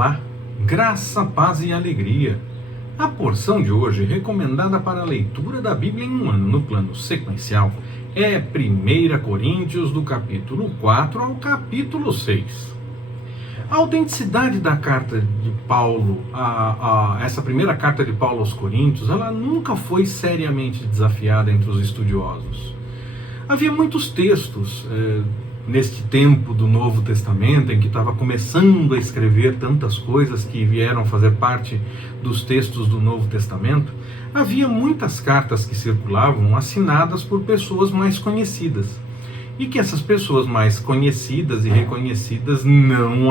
Olá, graça, paz e alegria. A porção de hoje, recomendada para a leitura da Bíblia em um ano no plano sequencial, é 1 Coríntios, do capítulo 4 ao capítulo 6. A autenticidade da carta de Paulo, essa primeira carta de Paulo aos Coríntios, ela nunca foi seriamente desafiada entre os estudiosos. Havia muitos textos neste tempo do Novo Testamento, em que estava começando a escrever tantas coisas que vieram fazer parte dos textos do Novo Testamento. Havia muitas cartas que circulavam assinadas por pessoas mais conhecidas, e que essas pessoas mais conhecidas e reconhecidas não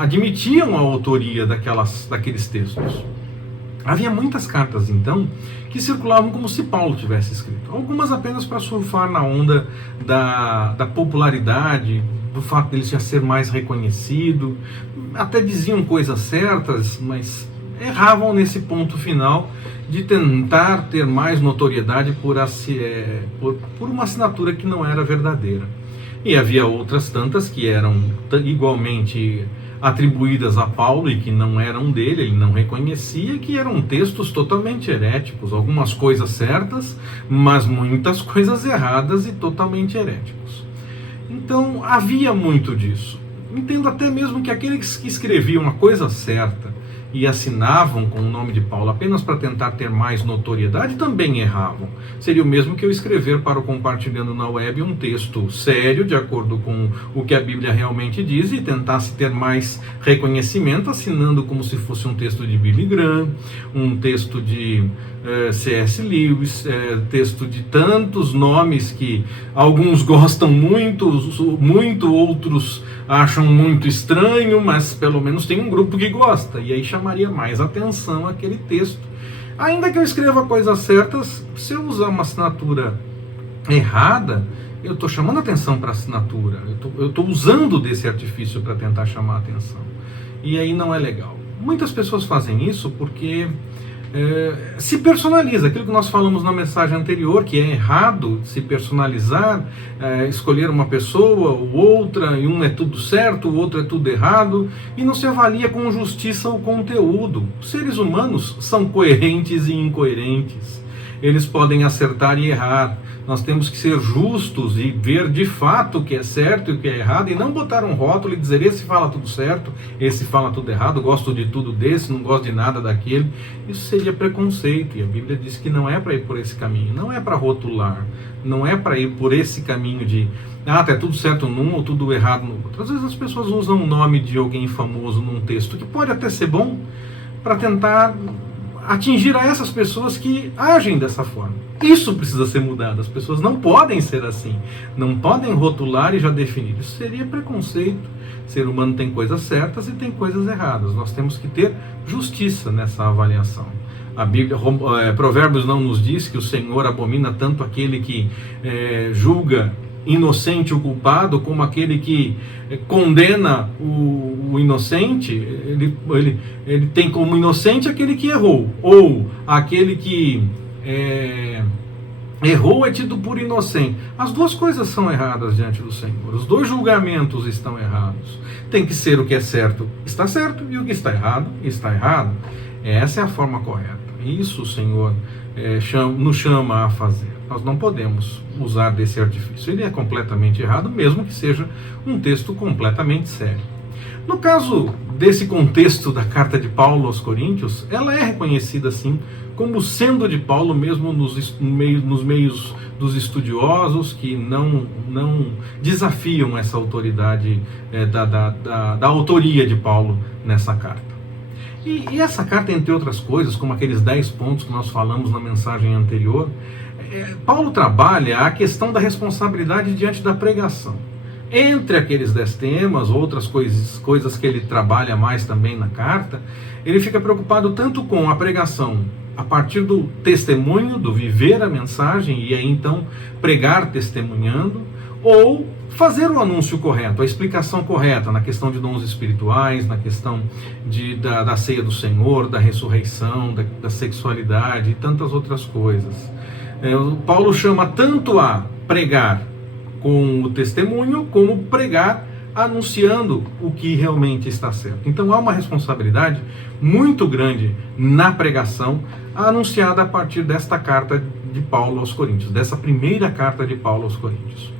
admitiam a autoria daqueles textos. Havia muitas cartas, então, que circulavam como se Paulo tivesse escrito. Algumas apenas para surfar na onda da popularidade, do fato dele já ser mais reconhecido. Até diziam coisas certas, mas erravam nesse ponto final de tentar ter mais notoriedade por uma assinatura que não era verdadeira. E havia outras tantas que eram igualmente atribuídas a Paulo e que não eram dele, ele não reconhecia, que eram textos totalmente heréticos, algumas coisas certas, mas muitas coisas erradas e totalmente heréticos. Então havia muito disso. Entendo até mesmo que aqueles que escreviam a coisa certa e assinavam com o nome de Paulo apenas para tentar ter mais notoriedade, também erravam. Seria o mesmo que eu escrever para o Compartilhando na Web um texto sério, de acordo com o que a Bíblia realmente diz, e tentasse ter mais reconhecimento, assinando como se fosse um texto de Billy Graham, um texto de C.S. Lewis, texto de tantos nomes que alguns gostam muito, outros acham muito estranho, mas pelo menos tem um grupo que gosta, e aí chamaria mais atenção aquele texto. Ainda que eu escreva coisas certas, se eu usar uma assinatura errada, eu estou chamando atenção para a assinatura, eu estou usando desse artifício para tentar chamar a atenção, e aí não é legal. Muitas pessoas fazem isso porque se personaliza, aquilo que nós falamos na mensagem anterior, que é errado se personalizar, escolher uma pessoa ou outra, e um é tudo certo, o outro é tudo errado, e não se avalia com justiça o conteúdo. Os seres humanos são coerentes e incoerentes, eles podem acertar e errar. Nós temos que ser justos e ver de fato o que é certo e o que é errado, e não botar um rótulo e dizer: esse fala tudo certo, esse fala tudo errado, gosto de tudo desse, não gosto de nada daquele. Isso seria preconceito, e a Bíblia diz que não é para ir por esse caminho, não é para rotular, não é para ir por esse caminho de tá tudo certo num ou tudo errado no outro. Às vezes as pessoas usam o nome de alguém famoso num texto, que pode até ser bom, para tentar atingir a essas pessoas que agem dessa forma. Isso precisa ser mudado. As pessoas não podem ser assim, não podem rotular e já definir. Isso seria preconceito. O ser humano tem coisas certas e tem coisas erradas. Nós temos que ter justiça nessa avaliação. A Bíblia, Provérbios não nos diz que o Senhor abomina tanto aquele que julga inocente o culpado, como aquele que condena o inocente. Ele tem como inocente aquele que errou, ou aquele que errou é tido por inocente. As duas coisas são erradas diante do Senhor, os dois julgamentos estão errados. Tem que ser o que é certo está certo, e o que está errado está errado. Essa é a forma correta. Isso o Senhor nos chama a fazer. Nós não podemos usar desse artifício. Ele é completamente errado, mesmo que seja um texto completamente sério. No caso desse contexto da carta de Paulo aos Coríntios, ela é reconhecida assim como sendo de Paulo, mesmo nos meios dos estudiosos, que não desafiam essa autoridade da autoria de Paulo nessa carta. E essa carta, entre outras coisas, como aqueles 10 pontos que nós falamos na mensagem anterior, Paulo trabalha a questão da responsabilidade diante da pregação. Entre aqueles 10 temas, outras coisas que ele trabalha mais também na carta, ele fica preocupado tanto com a pregação a partir do testemunho, do viver a mensagem, e aí então pregar testemunhando, ou fazer o anúncio correto, a explicação correta na questão de dons espirituais, na questão da ceia do Senhor, da ressurreição, da sexualidade e tantas outras coisas. Paulo chama tanto a pregar com o testemunho, como pregar anunciando o que realmente está certo. Então há uma responsabilidade muito grande na pregação anunciada a partir desta carta de Paulo aos Coríntios, dessa primeira carta de Paulo aos Coríntios.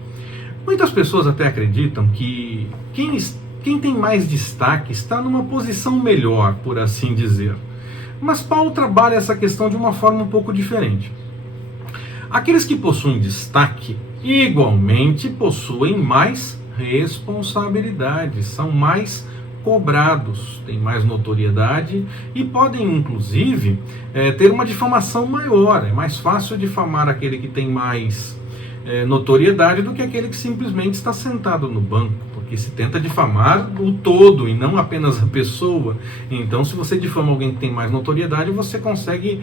Muitas pessoas até acreditam que quem tem mais destaque está numa posição melhor, por assim dizer. Mas Paulo trabalha essa questão de uma forma um pouco diferente. Aqueles que possuem destaque, igualmente possuem mais responsabilidades, são mais cobrados, têm mais notoriedade e podem, inclusive, ter uma difamação maior. É mais fácil difamar aquele que tem mais notoriedade do que aquele que simplesmente está sentado no banco, porque se tenta difamar o todo e não apenas a pessoa. Então, se você difama alguém que tem mais notoriedade, você consegue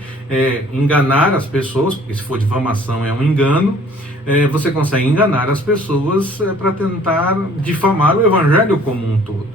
enganar as pessoas, porque se for difamação é um engano, você consegue enganar as pessoas para tentar difamar o evangelho como um todo.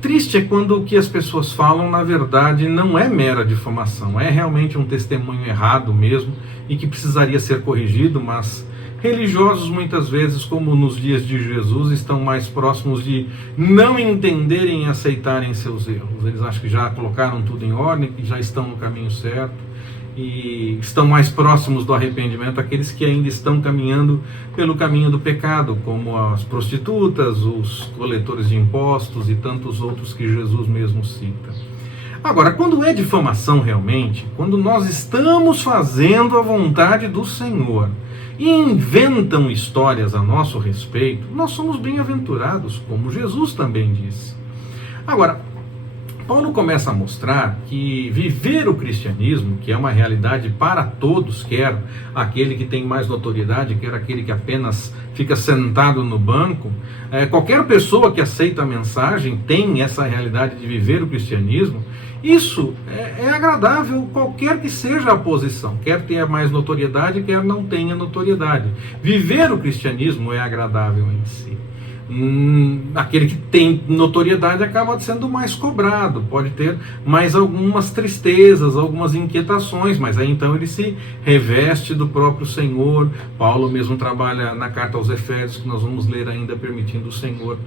Triste é quando o que as pessoas falam, na verdade, não é mera difamação, é realmente um testemunho errado mesmo e que precisaria ser corrigido, mas religiosos muitas vezes, como nos dias de Jesus, estão mais próximos de não entenderem e aceitarem seus erros. Eles acham que já colocaram tudo em ordem, que já estão no caminho certo e estão mais próximos do arrependimento aqueles que ainda estão caminhando pelo caminho do pecado, como as prostitutas, os coletores de impostos e tantos outros que Jesus mesmo cita. Agora, quando é difamação realmente, quando nós estamos fazendo a vontade do Senhor e inventam histórias a nosso respeito, nós somos bem-aventurados, como Jesus também disse. Agora, Paulo começa a mostrar que viver o cristianismo, que é uma realidade para todos, quer aquele que tem mais notoriedade, quer aquele que apenas fica sentado no banco, qualquer pessoa que aceita a mensagem tem essa realidade de viver o cristianismo. Isso é agradável, qualquer que seja a posição, quer tenha mais notoriedade, quer não tenha notoriedade. Viver o cristianismo é agradável em si. Aquele que tem notoriedade acaba sendo mais cobrado, pode ter mais algumas tristezas, algumas inquietações, mas aí então ele se reveste do próprio Senhor. Paulo mesmo trabalha na carta aos Efésios, que nós vamos ler ainda, permitindo o Senhor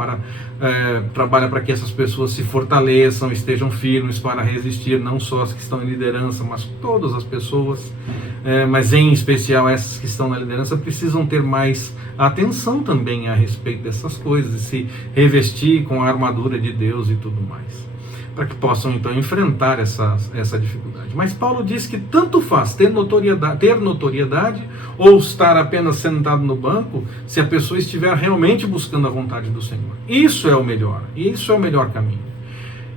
trabalha para que essas pessoas se fortaleçam, estejam firmes para resistir, não só as que estão em liderança, mas todas as pessoas, mas em especial essas que estão na liderança, precisam ter mais atenção também a respeito dessas coisas, e se revestir com a armadura de Deus e tudo mais, para que possam então enfrentar essa dificuldade. Mas Paulo diz que tanto faz ter notoriedade ou estar apenas sentado no banco, se a pessoa estiver realmente buscando a vontade do Senhor. Isso é o melhor, isso é o melhor caminho.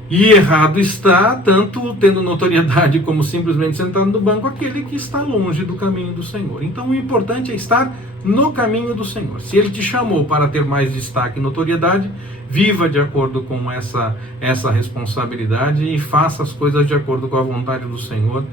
E errado está, tanto tendo notoriedade como simplesmente sentado no banco, aquele que está longe do caminho do Senhor. Então o importante é estar no caminho do Senhor. Se Ele te chamou para ter mais destaque e notoriedade, viva de acordo com essa responsabilidade e faça as coisas de acordo com a vontade do Senhor.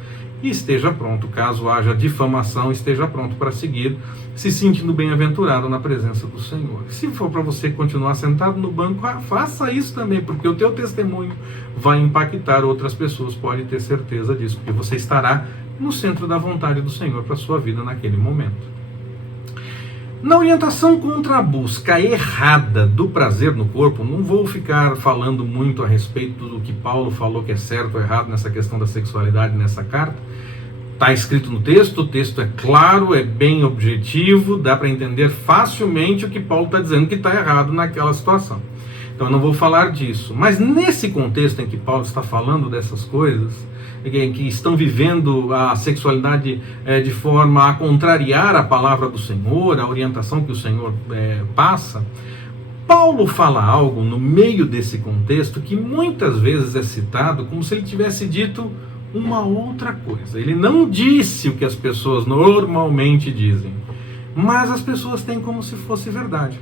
E esteja pronto, caso haja difamação, esteja pronto para seguir, se sentindo bem-aventurado na presença do Senhor. Se for para você continuar sentado no banco, faça isso também, porque o teu testemunho vai impactar outras pessoas, pode ter certeza disso, porque você estará no centro da vontade do Senhor para a sua vida naquele momento. Na orientação contra a busca errada do prazer no corpo, não vou ficar falando muito a respeito do que Paulo falou que é certo ou errado nessa questão da sexualidade nessa carta. Está escrito no texto, o texto é claro, é bem objetivo, dá para entender facilmente o que Paulo está dizendo que está errado naquela situação. Então eu não vou falar disso. Mas nesse contexto em que Paulo está falando dessas coisas, que estão vivendo a sexualidade de forma a contrariar a palavra do Senhor, a orientação que o Senhor passa, Paulo fala algo no meio desse contexto que muitas vezes é citado como se ele tivesse dito uma outra coisa. Ele não disse o que as pessoas normalmente dizem, mas as pessoas têm como se fosse verdade.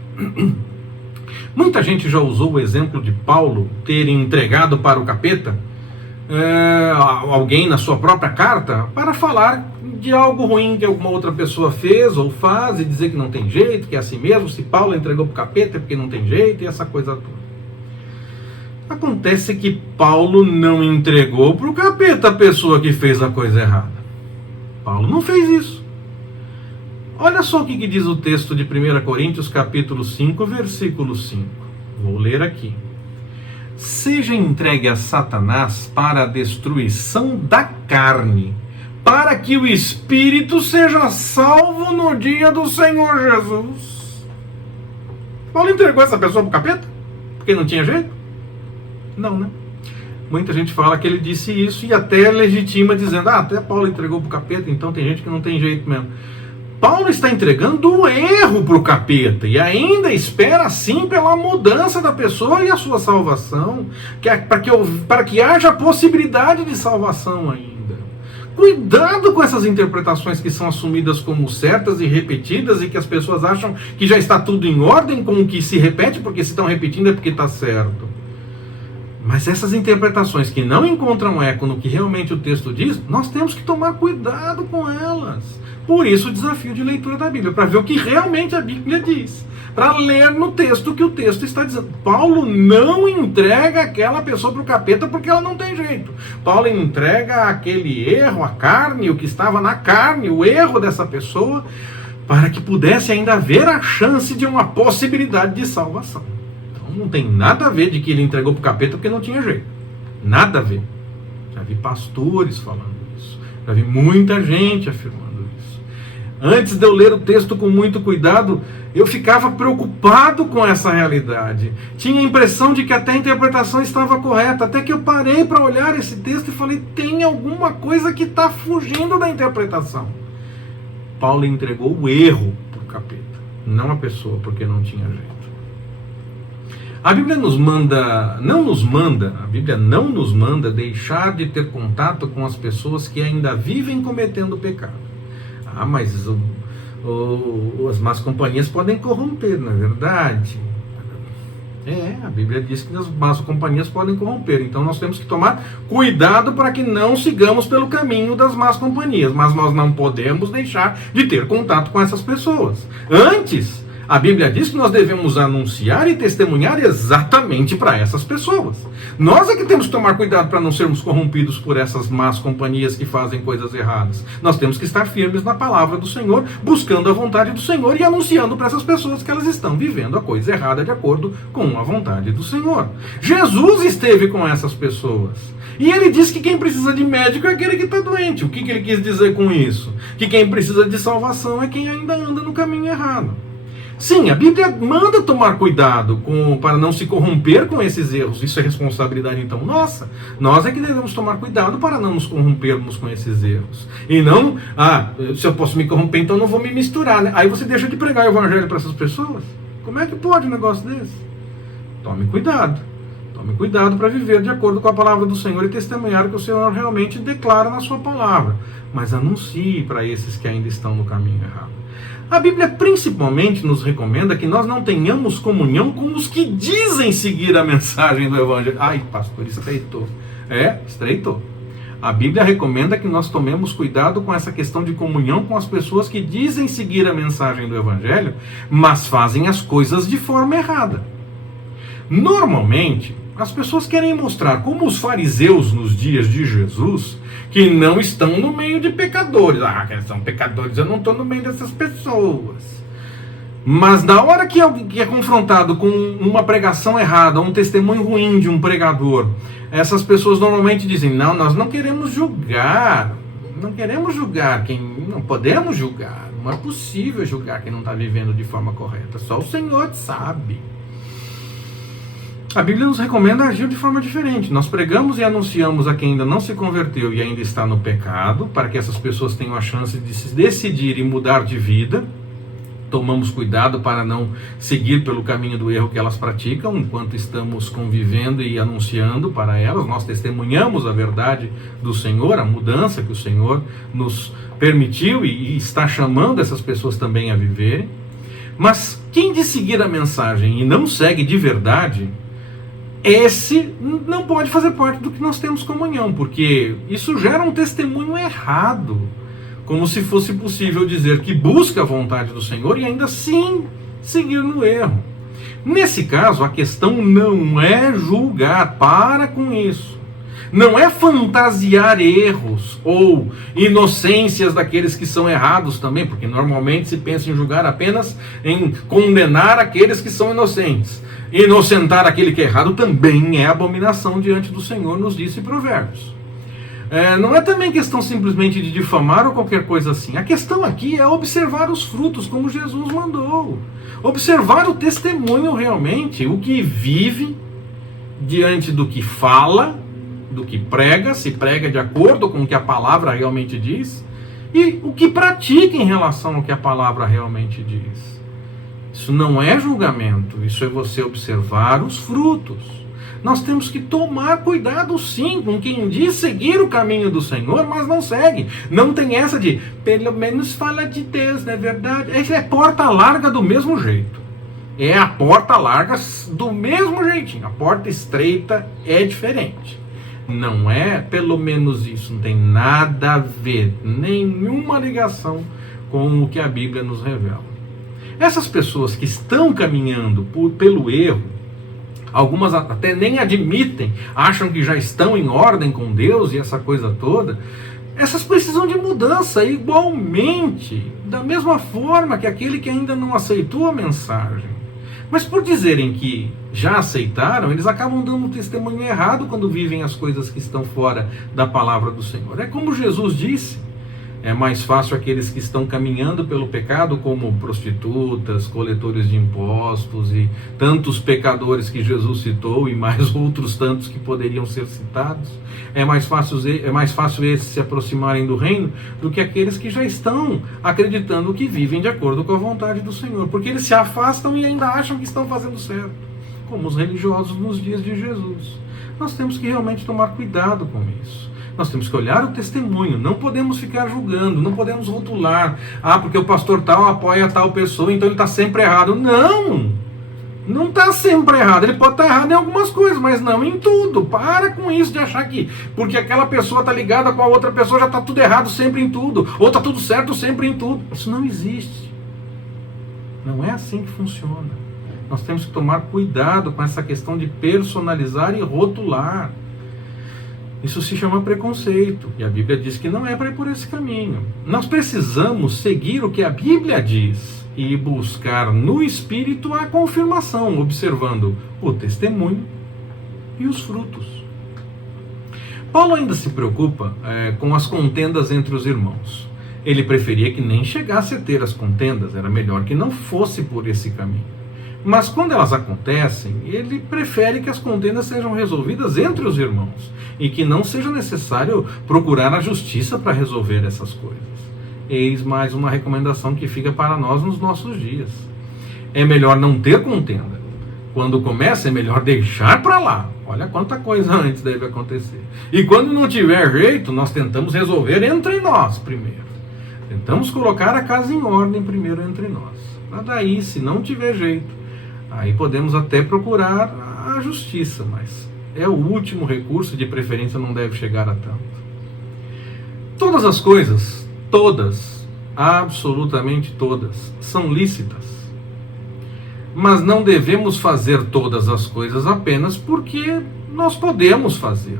Muita gente já usou o exemplo de Paulo ter entregado para o capeta alguém na sua própria carta para falar de algo ruim que alguma outra pessoa fez ou faz e dizer que não tem jeito, que é assim mesmo. Se Paulo entregou para o capeta é porque não tem jeito, e essa coisa toda. Acontece que Paulo não entregou para o capeta a pessoa que fez a coisa errada. Paulo não fez isso. Olha só o que diz o texto de 1 Coríntios capítulo 5, versículo 5. Vou ler aqui. Seja entregue a Satanás para a destruição da carne, para que o espírito seja salvo no dia do Senhor Jesus. Paulo entregou essa pessoa para o capeta? Porque não tinha jeito? Não, né? Muita gente fala que ele disse isso e até legitima dizendo, até Paulo entregou para o capeta, então tem gente que não tem jeito mesmo. Paulo está entregando o erro para o capeta e ainda espera assim pela mudança da pessoa e a sua salvação, para que haja possibilidade de salvação ainda. Cuidado com essas interpretações que são assumidas como certas e repetidas e que as pessoas acham que já está tudo em ordem com o que se repete, porque se estão repetindo é porque está certo. Mas essas interpretações que não encontram eco no que realmente o texto diz, nós temos que tomar cuidado com elas. Por isso o desafio de leitura da Bíblia, para ver o que realmente a Bíblia diz. Para ler no texto o que o texto está dizendo. Paulo não entrega aquela pessoa para o capeta porque ela não tem jeito. Paulo entrega aquele erro, a carne, o que estava na carne, o erro dessa pessoa, para que pudesse ainda haver a chance de uma possibilidade de salvação. Não tem nada a ver de que ele entregou para o capeta porque não tinha jeito. Nada a ver. Já vi pastores falando isso. Já vi muita gente afirmando isso. Antes de eu ler o texto com muito cuidado, eu ficava preocupado com essa realidade. Tinha a impressão de que até a interpretação estava correta. Até que eu parei para olhar esse texto e falei, tem alguma coisa que está fugindo da interpretação. Paulo entregou o erro para o capeta, não a pessoa, porque não tinha jeito. A Bíblia a Bíblia não nos manda deixar de ter contato com as pessoas que ainda vivem cometendo pecado. Mas as más companhias podem corromper, não é verdade? A Bíblia diz que as más companhias podem corromper. Então nós temos que tomar cuidado para que não sigamos pelo caminho das más companhias. Mas nós não podemos deixar de ter contato com essas pessoas. Antes, a Bíblia diz que nós devemos anunciar e testemunhar exatamente para essas pessoas. Nós é que temos que tomar cuidado para não sermos corrompidos por essas más companhias que fazem coisas erradas. Nós temos que estar firmes na palavra do Senhor, buscando a vontade do Senhor e anunciando para essas pessoas que elas estão vivendo a coisa errada de acordo com a vontade do Senhor. Jesus esteve com essas pessoas. E ele diz que quem precisa de médico é aquele que está doente. O que ele quis dizer com isso? Que quem precisa de salvação é quem ainda anda no caminho errado. Sim, a Bíblia manda tomar cuidado para não se corromper com esses erros. Isso é responsabilidade, então, nossa. Nós é que devemos tomar cuidado para não nos corrompermos com esses erros. E não, se eu posso me corromper, então não vou me misturar, né? Aí você deixa de pregar o evangelho para essas pessoas? Como é que pode um negócio desse? Tome cuidado. Tome cuidado para viver de acordo com a palavra do Senhor e testemunhar o que o Senhor realmente declara na sua palavra. Mas anuncie para esses que ainda estão no caminho errado. A Bíblia principalmente nos recomenda que nós não tenhamos comunhão com os que dizem seguir a mensagem do Evangelho. Ai, pastor, estreitou. Estreitou. A Bíblia recomenda que nós tomemos cuidado com essa questão de comunhão com as pessoas que dizem seguir a mensagem do Evangelho, mas fazem as coisas de forma errada. Normalmente, as pessoas querem mostrar, como os fariseus nos dias de Jesus, que não estão no meio de pecadores. Que são pecadores, eu não estou no meio dessas pessoas. Mas na hora que é confrontado com uma pregação errada, um testemunho ruim de um pregador, essas pessoas normalmente dizem, não, nós não queremos julgar. Não queremos julgar quem... Não podemos julgar. Não é possível julgar quem não está vivendo de forma correta. Só o Senhor sabe. A Bíblia nos recomenda agir de forma diferente. Nós pregamos e anunciamos a quem ainda não se converteu e ainda está no pecado, para que essas pessoas tenham a chance de se decidir e mudar de vida. Tomamos cuidado para não seguir pelo caminho do erro que elas praticam, enquanto estamos convivendo e anunciando para elas. Nós testemunhamos a verdade do Senhor, a mudança que o Senhor nos permitiu e está chamando essas pessoas também a viverem. Mas quem de seguir a mensagem e não segue de verdade, esse não pode fazer parte do que nós temos comunhão, porque isso gera um testemunho errado, como se fosse possível dizer que busca a vontade do Senhor e ainda assim seguir no erro. Nesse caso, a questão não é julgar, para com isso. Não é fantasiar erros ou inocências daqueles que são errados também, porque normalmente se pensa em julgar apenas em condenar aqueles que são inocentes. Inocentar aquele que é errado também é abominação diante do Senhor, nos disse Provérbios. Não é também questão simplesmente de difamar ou qualquer coisa assim. A questão aqui é observar os frutos, como Jesus mandou. Observar o testemunho realmente, o que vive diante do que fala, do que prega, se prega de acordo com o que a palavra realmente diz, e o que pratica em relação ao que a palavra realmente diz. Isso não é julgamento, isso é você observar os frutos. Nós temos que tomar cuidado sim com quem diz seguir o caminho do Senhor, mas não segue. Não tem essa de, pelo menos fala de Deus, não é verdade? Essa é porta larga do mesmo jeito. É a porta larga do mesmo jeitinho. A porta estreita é diferente. Não é pelo menos isso, não tem nada a ver, nenhuma ligação com o que a Bíblia nos revela. Essas pessoas que estão caminhando pelo erro, algumas até nem admitem, acham que já estão em ordem com Deus e essa coisa toda, essas precisam de mudança igualmente, da mesma forma que aquele que ainda não aceitou a mensagem. Mas por dizerem que já aceitaram, eles acabam dando um testemunho errado quando vivem as coisas que estão fora da palavra do Senhor. É como Jesus disse. É mais fácil aqueles que estão caminhando pelo pecado, como prostitutas, coletores de impostos e tantos pecadores que Jesus citou e mais outros tantos que poderiam ser citados. É mais fácil esses se aproximarem do reino do que aqueles que já estão acreditando que vivem de acordo com a vontade do Senhor, porque eles se afastam e ainda acham que estão fazendo certo, como os religiosos nos dias de Jesus. Nós temos que realmente tomar cuidado com isso. Nós temos que olhar o testemunho, não podemos ficar julgando, não podemos rotular. Porque o pastor tal apoia tal pessoa, então ele está sempre errado. Não! Não está sempre errado. Ele pode estar errado em algumas coisas, mas não em tudo. Para com isso de achar que porque aquela pessoa está ligada com a outra pessoa já está tudo errado sempre em tudo, ou está tudo certo sempre em tudo. Isso não existe. Não é assim que funciona. Nós temos que tomar cuidado com essa questão de personalizar e rotular. Isso se chama preconceito, e a Bíblia diz que não é para ir por esse caminho. Nós precisamos seguir o que a Bíblia diz e buscar no Espírito a confirmação, observando o testemunho e os frutos. Paulo ainda se preocupa com as contendas entre os irmãos. Ele preferia que nem chegasse a ter as contendas, era melhor que não fosse por esse caminho. Mas quando elas acontecem, ele prefere que as contendas sejam resolvidas entre os irmãos e que não seja necessário procurar a justiça para resolver essas coisas. Eis mais uma recomendação que fica para nós nos nossos dias. É melhor não ter contenda. Quando começa, é melhor deixar para lá. Olha quanta coisa antes deve acontecer. E quando não tiver jeito, nós tentamos resolver entre nós primeiro. Tentamos colocar a casa em ordem primeiro entre nós. Para daí, se não tiver jeito, aí podemos até procurar a justiça, mas é o último recurso, de preferência não deve chegar a tanto. Todas as coisas, todas, absolutamente todas, são lícitas. Mas não devemos fazer todas as coisas apenas porque nós podemos fazer.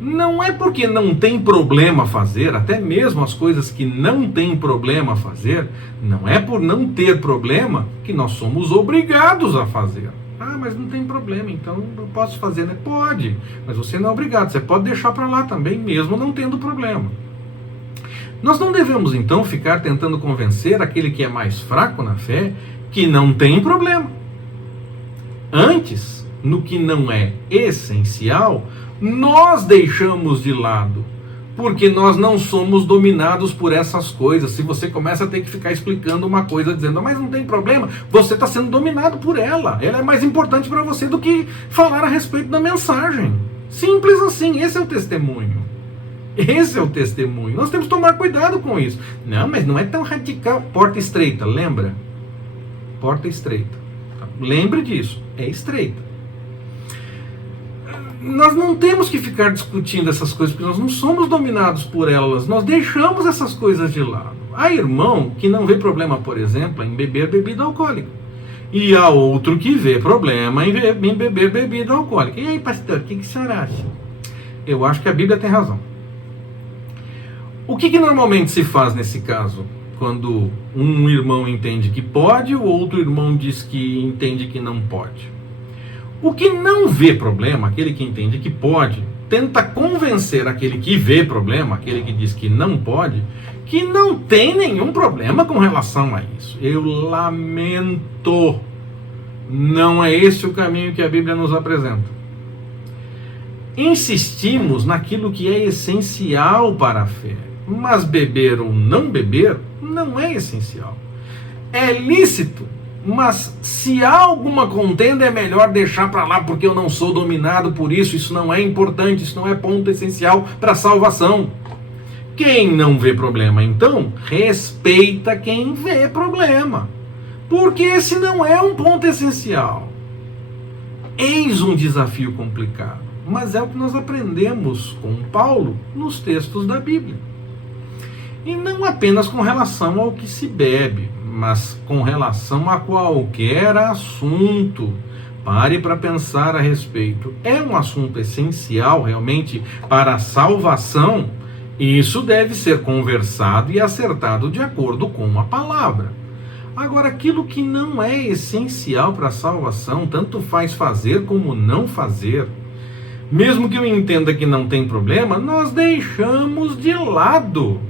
Não é porque não tem problema fazer, até mesmo as coisas que não tem problema fazer, não é por não ter problema que nós somos obrigados a fazer. Mas não tem problema, então eu posso fazer, né? Pode, mas você não é obrigado, você pode deixar para lá também, mesmo não tendo problema. Nós não devemos então ficar tentando convencer aquele que é mais fraco na fé que não tem problema. Antes, no que não é essencial, nós deixamos de lado, porque nós não somos dominados por essas coisas. Se você começa a ter que ficar explicando uma coisa, dizendo, mas não tem problema, você está sendo dominado por ela. Ela é mais importante para você do que falar a respeito da mensagem. Simples assim, esse é o testemunho. Esse é o testemunho. Nós temos que tomar cuidado com isso. Não, mas não é tão radical. Porta estreita, lembra? Porta estreita. Lembre disso, é estreita. Nós não temos que ficar discutindo essas coisas, porque nós não somos dominados por elas, nós deixamos essas coisas de lado. Há irmão que não vê problema, por exemplo, em beber bebida alcoólica. E há outro que vê problema em beber bebida alcoólica. E aí, pastor, o que o senhor acha? Eu acho que a Bíblia tem razão. O que normalmente se faz nesse caso? Quando um irmão entende que pode, o outro irmão diz que entende que não pode. O que não vê problema, aquele que entende que pode, tenta convencer aquele que vê problema, aquele que diz que não pode, que não tem nenhum problema com relação a isso. Eu lamento. Não é esse o caminho que a Bíblia nos apresenta. Insistimos naquilo que é essencial para a fé, mas beber ou não beber não é essencial. É lícito, mas se há alguma contenda é melhor deixar para lá porque eu não sou dominado por isso, isso não é importante, isso não é ponto essencial para a salvação. Quem não vê problema, então, respeita quem vê problema, porque esse não é um ponto essencial. Eis um desafio complicado, mas é o que nós aprendemos com Paulo nos textos da Bíblia. E não apenas com relação ao que se bebe, mas com relação a qualquer assunto. Pare para pensar a respeito. É um assunto essencial realmente para a salvação? Isso deve ser conversado e acertado de acordo com a palavra. Agora, aquilo que não é essencial para a salvação, tanto faz fazer como não fazer. Mesmo que eu entenda que não tem problema, nós deixamos de lado.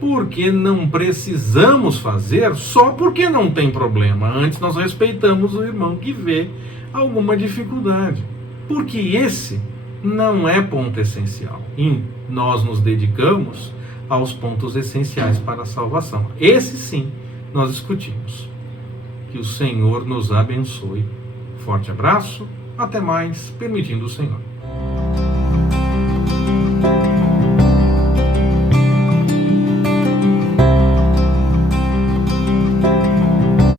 Porque não precisamos fazer só porque não tem problema. Antes nós respeitamos o irmão que vê alguma dificuldade. Porque esse não é ponto essencial. E nós nos dedicamos aos pontos essenciais para a salvação. Esse sim nós discutimos. Que o Senhor nos abençoe. Forte abraço, até mais, permitindo o Senhor.